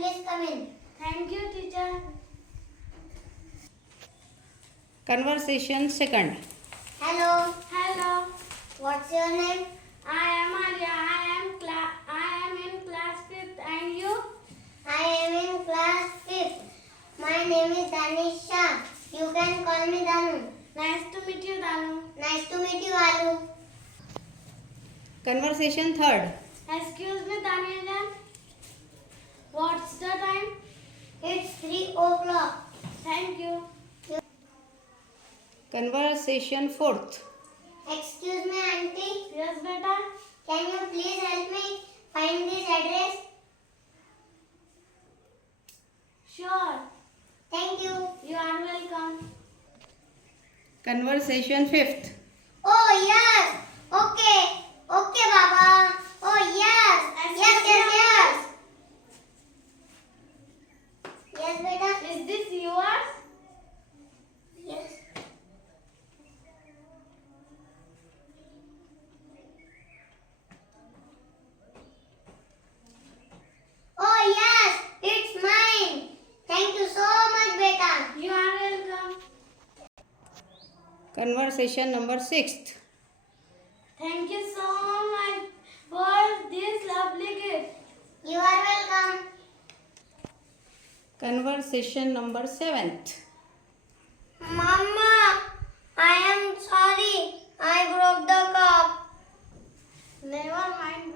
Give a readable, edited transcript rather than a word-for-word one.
please come in. Thank you, teacher. Conversation second. Hello. Hello. What's your name? I am Arya. I am in class 5th, and you? I am in class 5th. My name is Danisha. You can call me Danu. Nice to meet you, Danu. Nice to meet you, Alu. Conversation third. Excuse me, Daniel. What's the time? It's 3 o'clock. Thank you. Conversation fourth. Excuse me, auntie. Yes, beta. Can you please help me find this address? Sure. Thank you. You are welcome. Conversation fifth. Oh, yes. Okay. Okay, Baba. Oh, yes. Yes, yes, yes. Yes, beta. Is this yours? Yes. Oh, yes. It's mine. Thank you so much, beta. You are welcome. Conversation number sixth. Thank you so much for this lovely gift. You are welcome. Conversation number seventh. Mama, I am sorry. I broke the cup. Never mind,